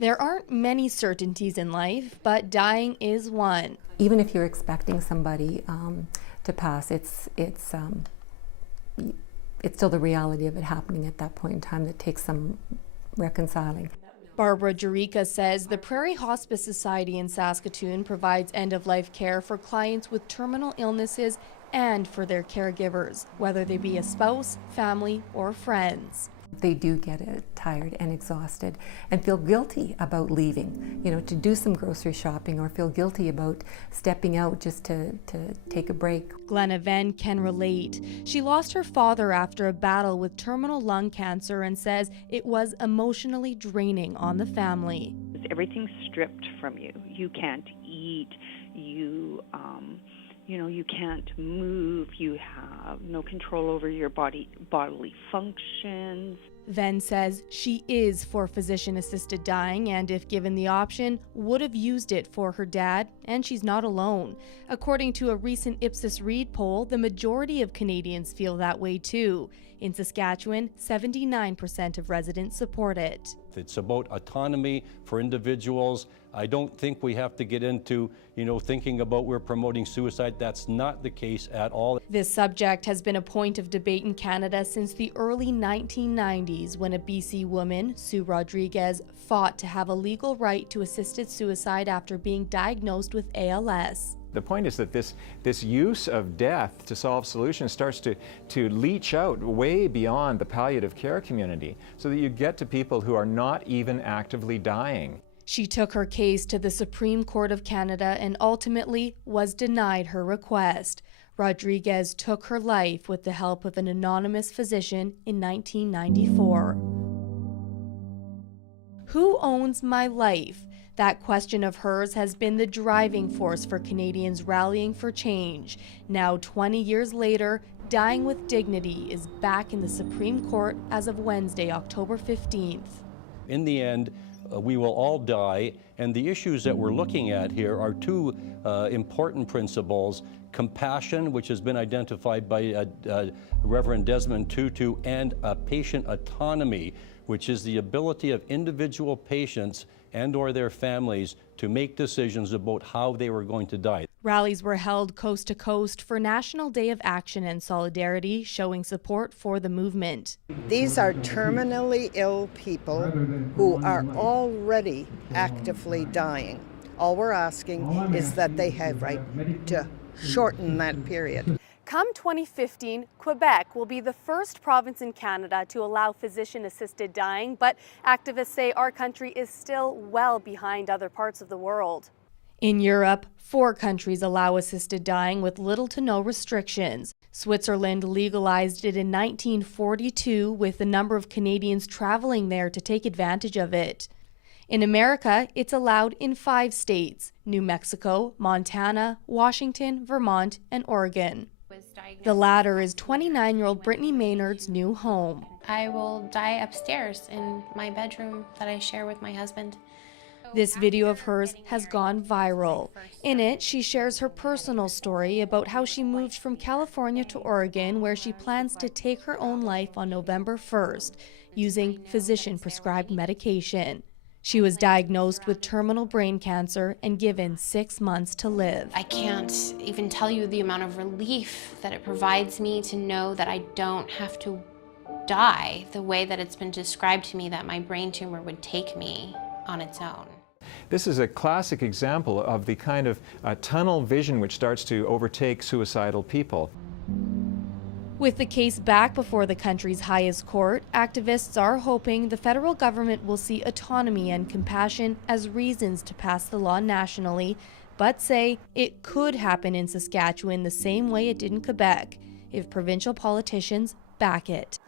There aren't many certainties in life, but dying is one. Even if you're expecting somebody to pass, it's still the reality of it happening at that point in time that takes some reconciling. Barbara Jerica says the Prairie Hospice Society in Saskatoon provides end-of-life care for clients with terminal illnesses and for their caregivers, whether they be a spouse, family, or friends. They do get tired and exhausted and feel guilty about leaving, to do some grocery shopping, or feel guilty about stepping out just to take a break. Glenna Venn can relate. She lost her father after a battle with terminal lung cancer and says it was emotionally draining on the family. Everything's stripped from you. You can't eat. You can't move. You have no control over your bodily functions. Venn says she is for physician-assisted dying, and if given the option, would have used it for her dad, and she's not alone. According to a recent Ipsos Reid poll, the majority of Canadians feel that way too. In Saskatchewan, 79% of residents support it. It's about autonomy for individuals. I don't think we have to get into, thinking about we're promoting suicide. That's not the case at all. This subject has been a point of debate in Canada since the early 1990s, when a BC woman, Sue Rodriguez, fought to have a legal right to assisted suicide after being diagnosed with ALS. The point is that this use of death to solve solutions starts to leach out way beyond the palliative care community, so that you get to people who are not even actively dying. She took her case to the Supreme Court of Canada and ultimately was denied her request. Rodriguez took her life with the help of an anonymous physician in 1994. Who owns my life? That question of hers has been the driving force for Canadians rallying for change. Now, 20 years later, dying with dignity is back in the Supreme Court as of Wednesday, October 15th. In the end, we will all die, and the issues that we're looking at here are two important principles: compassion, which has been identified by Reverend Desmond Tutu, and patient autonomy, which is the ability of individual patients and/or their families to make decisions about how they were going to die. Rallies were held coast to coast for National Day of Action and Solidarity, showing support for the movement. These are terminally ill people who are already actively dying. All we're asking is that they have right to shorten that period. Come 2015, Quebec will be the first province in Canada to allow physician-assisted dying, but activists say our country is still well behind other parts of the world. In Europe, 4 countries allow assisted dying with little to no restrictions. Switzerland legalized it in 1942, with a number of Canadians traveling there to take advantage of it. In America, it's allowed in 5 states: New Mexico, Montana, Washington, Vermont, and Oregon. The latter is 29-year-old Brittany Maynard's new home. I will die upstairs in my bedroom that I share with my husband. This video of hers has gone viral. In it, she shares her personal story about how she moved from California to Oregon, where she plans to take her own life on November 1st, using physician-prescribed medication. She was diagnosed with terminal brain cancer and given 6 months to live. I can't even tell you the amount of relief that it provides me to know that I don't have to die the way that it's been described to me that my brain tumor would take me on its own. This is a classic example of the kind of tunnel vision which starts to overtake suicidal people. With the case back before the country's highest court, activists are hoping the federal government will see autonomy and compassion as reasons to pass the law nationally, but say it could happen in Saskatchewan the same way it did in Quebec if provincial politicians back it.